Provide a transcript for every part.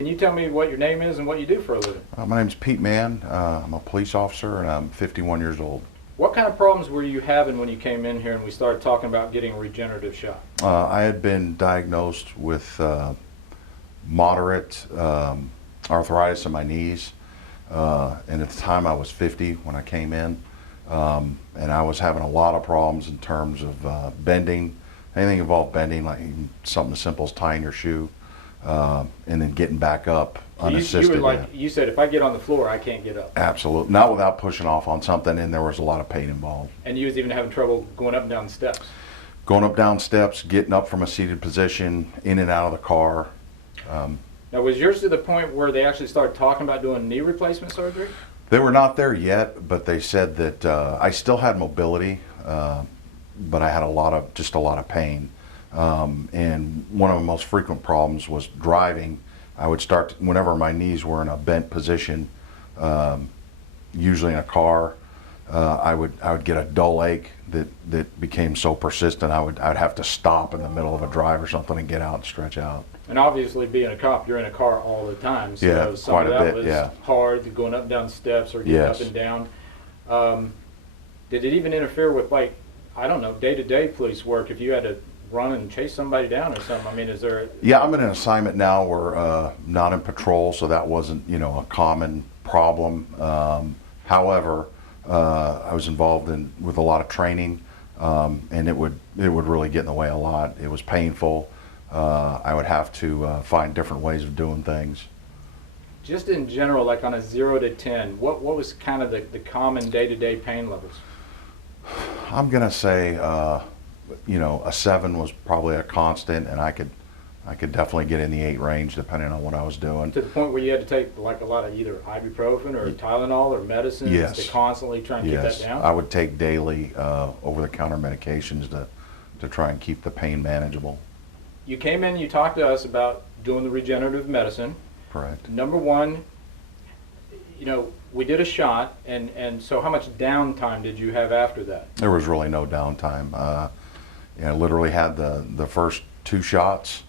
Can you tell me what your name is and what you do for a living? My name's Pete Mann. I'm a police officer and I'm 51 years old. What kind of problems were you having when you came in here and we started talking about getting a regenerative shot? I had been diagnosed with moderate arthritis in my knees, and at the time I was 50 when I came in, and I was having a lot of problems in terms of bending, anything involved bending, like something as simple as tying your shoe, and then getting back up unassisted. You were like, you said, if I get on the floor, I can't get up. Absolutely, not without pushing off on something, and there was a lot of pain involved. And you was even having trouble going up and down the steps. Going up down steps, getting up from a seated position, in and out of the car. Now, was yours to the point where they actually started talking about doing knee replacement surgery? They were not there yet, but they said that I still had mobility, but I had just a lot of pain. And one of the most frequent problems was driving. I would start, whenever my knees were in a bent position, usually in a car, I would get a dull ache that became so persistent I would have to stop in the middle of a drive or something and get out and stretch out. And obviously, being a cop, you're in a car all the time, so Yeah, some quite of a that bit, was yeah. hard, going up and down steps or getting Yes. up and down. Did it even interfere with, like, I don't know, day-to-day police work if you had to run and chase somebody down or something? I mean, is there... Yeah, I'm in an assignment now where not in patrol, so that wasn't, a common problem. However, I was involved with a lot of training, and it would really get in the way a lot. It was painful. I would have to find different ways of doing things. Just in general, like on a 0 to 10, what was kind of the common day-to-day pain levels? I'm gonna say, a 7 was probably a constant, and I could definitely get in the 8 range depending on what I was doing. To the point where you had to take like a lot of either ibuprofen or Tylenol or medicines Yes. to constantly try and keep that Yes, down? I would take daily over-the-counter medications to try and keep the pain manageable. You came in, you talked to us about doing the regenerative medicine. Correct. Number one, we did a shot, and so how much downtime did you have after that? There was really no downtime. I literally had the first 2 shots,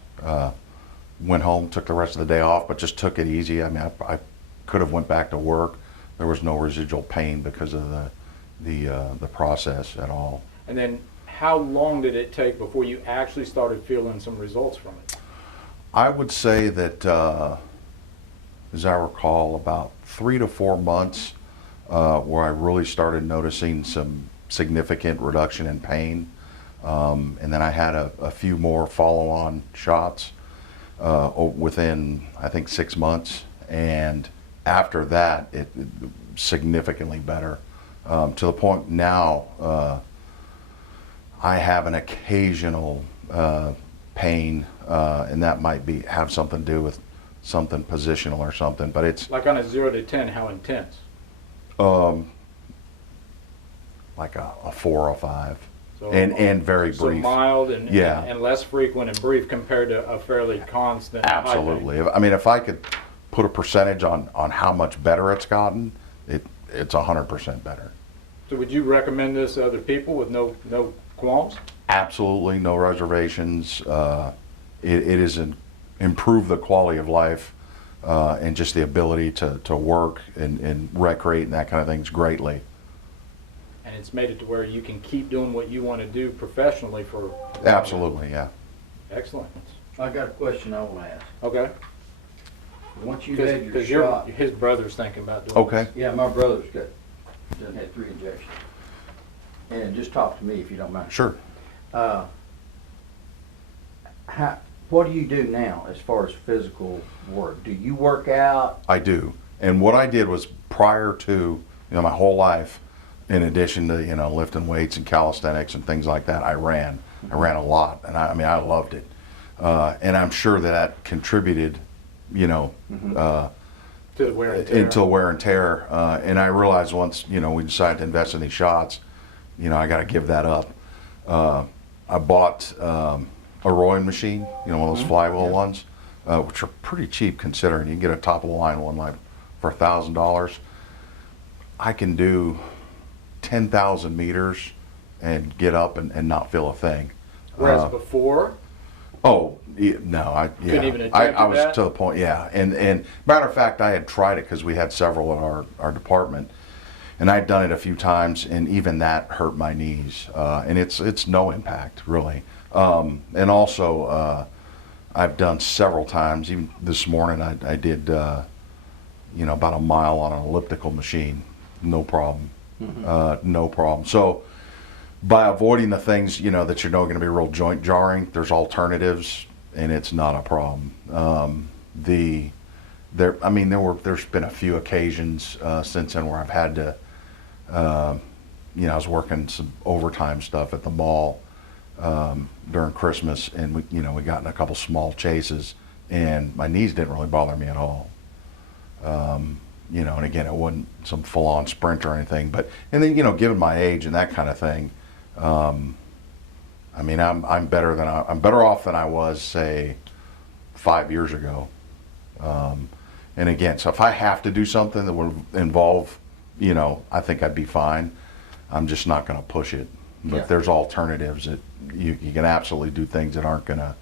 went home, took the rest of the day off, but just took it easy. I mean, I could have went back to work. There was no residual pain because of the process at all. And then how long did it take before you actually started feeling some results from it? I would say that, as I recall, about 3 to 4 months where I really started noticing some significant reduction in pain. And then I had a few more follow-on shots within, I think, 6 months. And after that, it significantly better. To the point now, I have an occasional pain, and that might have something to do with something positional or something, but it's Like on a 0 to 10, how intense? like a 4 or 5, So, and very so brief. mild and, Yeah. and less frequent and brief compared to a fairly constant high pain. Absolutely. I mean, if I could put a percentage on how much better it's gotten, it's 100% better. So would you recommend this to other people with no qualms? Absolutely, no reservations. It has improved the quality of life and just the ability to work and recreate and that kind of things greatly. And it's made it to where you can keep doing what you want to do professionally for... Absolutely, yeah. Excellent. I got a question I want to ask. Okay. Once you had your Because shot, his brother's thinking about doing Okay. this. yeah, my brother's done had 3 injections. And just talk to me if you don't mind. Sure. What do you do now as far as physical work? Do you work out? I do. And what I did was prior to, my whole life, in addition to, lifting weights and calisthenics and things like that, I ran. I ran a lot. And I loved it. And I'm sure that contributed, To the wear and tear. into wear and tear. And I realized once, we decided to invest in these shots, I got to give that up. I bought a rowing machine, one of those flywheel ones, which are pretty cheap considering. You can get a top of the line one like for $1,000. I can do 10,000 meters and get up and not feel a thing. Whereas before, Oh, no, Couldn't even attempt I was that? to the point, yeah. And matter of fact, I had tried it because we had several in our department, and I'd done it a few times, and even that hurt my knees. And it's no impact really. And also, I've done several times. Even this morning, I did about a mile on an elliptical machine, no problem, no problem. So by avoiding the things that you know are going to be real joint jarring, there's alternatives, and it's not a problem. There's been a few occasions since then where I've had to, I was working some overtime stuff at the mall during Christmas, and we got in a couple small chases, and my knees didn't really bother me at all. And again, it wasn't some full-on sprint or anything, and then given my age and that kind of thing, I'm better off than I was, say, 5 years ago. And again, so if I have to do something that would involve, I think I'd be fine. I'm just not going to push it. But Yeah. there's alternatives that you can absolutely do things that aren't going to,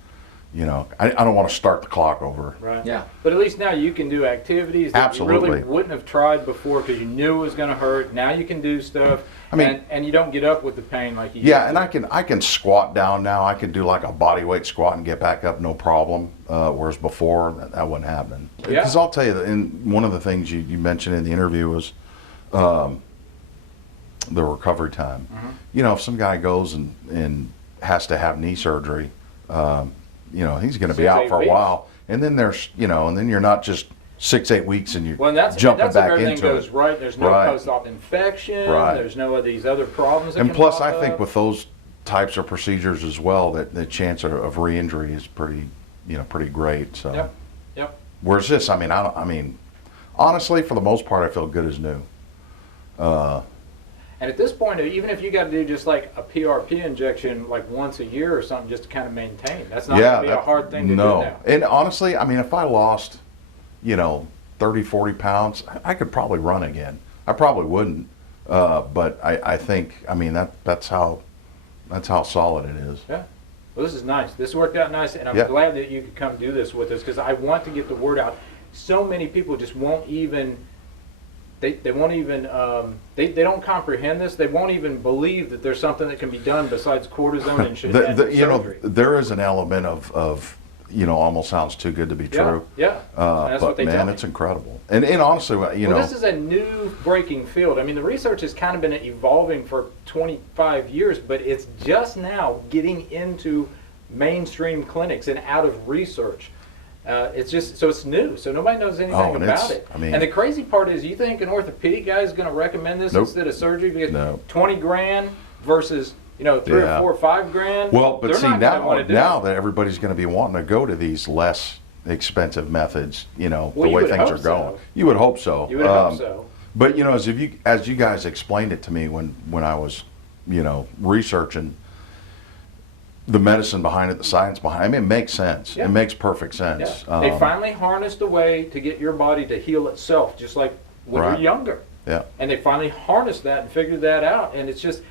I don't want to start the clock over. Right. Yeah. But at least now you can do activities that you really Absolutely. wouldn't have tried before because you knew it was going to hurt. Now you can do stuff. I mean- and you don't get up with the pain like you Yeah, used and to. I can squat down now. I can do like a body weight squat and get back up, no problem. Whereas before that wasn't happening. Yeah. Because I'll tell you, one of the things you mentioned in the interview was the recovery time. If some guy goes and has to have knee surgery, he's going to be 6, out 8 for a weeks. while, and then and then you're not just 6-8 weeks and you're Well, and that's jumping if back everything into goes it. right. There's no Right. post-op infection. Right. There's no of these other problems. That And can plus, pop I think up. with those types of procedures as well, that the chance of re-injury is pretty great. So, Yep. Yep. whereas this, honestly, for the most part, I feel good as new. And at this point, even if you got to do just like a PRP injection like once a year or something just to kind of maintain, that's not going to be a hard thing to do now. And honestly, if I lost, 30, 40 pounds, I could probably run again. I probably wouldn't, but I think, that's how solid it is. Yeah. Well, this is nice. This worked out nice, and I'm Yeah. glad that you could come do this with us because I want to get the word out. So many people just won't even. They won't even. They don't comprehend this. They won't even believe that there's something that can be done besides cortisone and shit. and surgery. There is an element of almost sounds too good to be true. Yeah. And that's what But they tell man, me. it's incredible. And honestly, Well, this is a new breaking field. The research has kind of been evolving for 25 years, but it's just now getting into mainstream clinics and out of research. It's new, so nobody knows anything and about it's- it. I mean- And the crazy part is, you think an orthopedic guy is going to recommend this Nope. instead of surgery because No. 20 grand versus 3 or Yeah. 4 or 5 grand. Well, but they're see, not gonna wanna do now it. that everybody's going to be wanting to go to these less expensive methods, the you way would things hope are going. so. You would hope so. You would hope so. But as you guys explained it to me when I was researching the medicine behind it, the science behind it, it makes sense. Yeah. It makes perfect sense. Yeah. They finally harnessed a way to get your body to heal itself, just like when Right. you're younger. Yeah. And they finally harnessed that and figured that out. And it's just,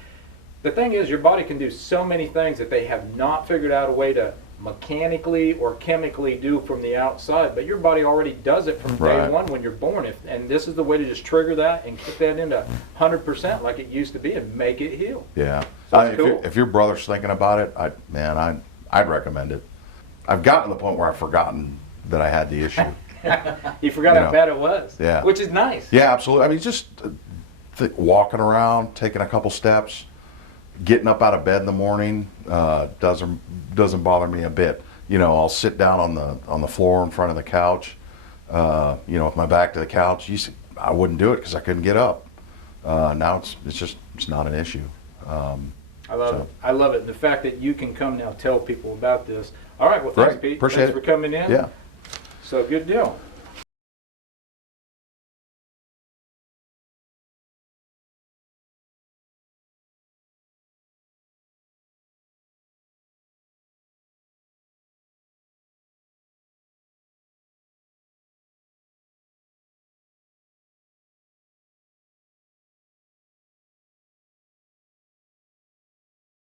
the thing is, your body can do so many things that they have not figured out a way to mechanically or chemically do from the outside. But your body already does it from day Right. one when you're born. And this is the way to just trigger that and kick that into 100% like it used to be and make it heal. Yeah. So it's If, cool. if your brother's thinking about it, I'd recommend it. I've gotten to the point where I've forgotten that I had the issue. You forgot You how know. bad it was. Yeah. Which is nice. Yeah, absolutely. Just walking around, taking a couple steps, getting up out of bed in the morning doesn't bother me a bit. I'll sit down on the floor in front of the couch, with my back to the couch. I wouldn't do it because I couldn't get up. Now it's not an issue. I love it. I love it. And the fact that you can come now tell people about this. All right. Well, thanks, Great. Pete. Appreciate Thanks it. for coming in. Yeah. So good deal.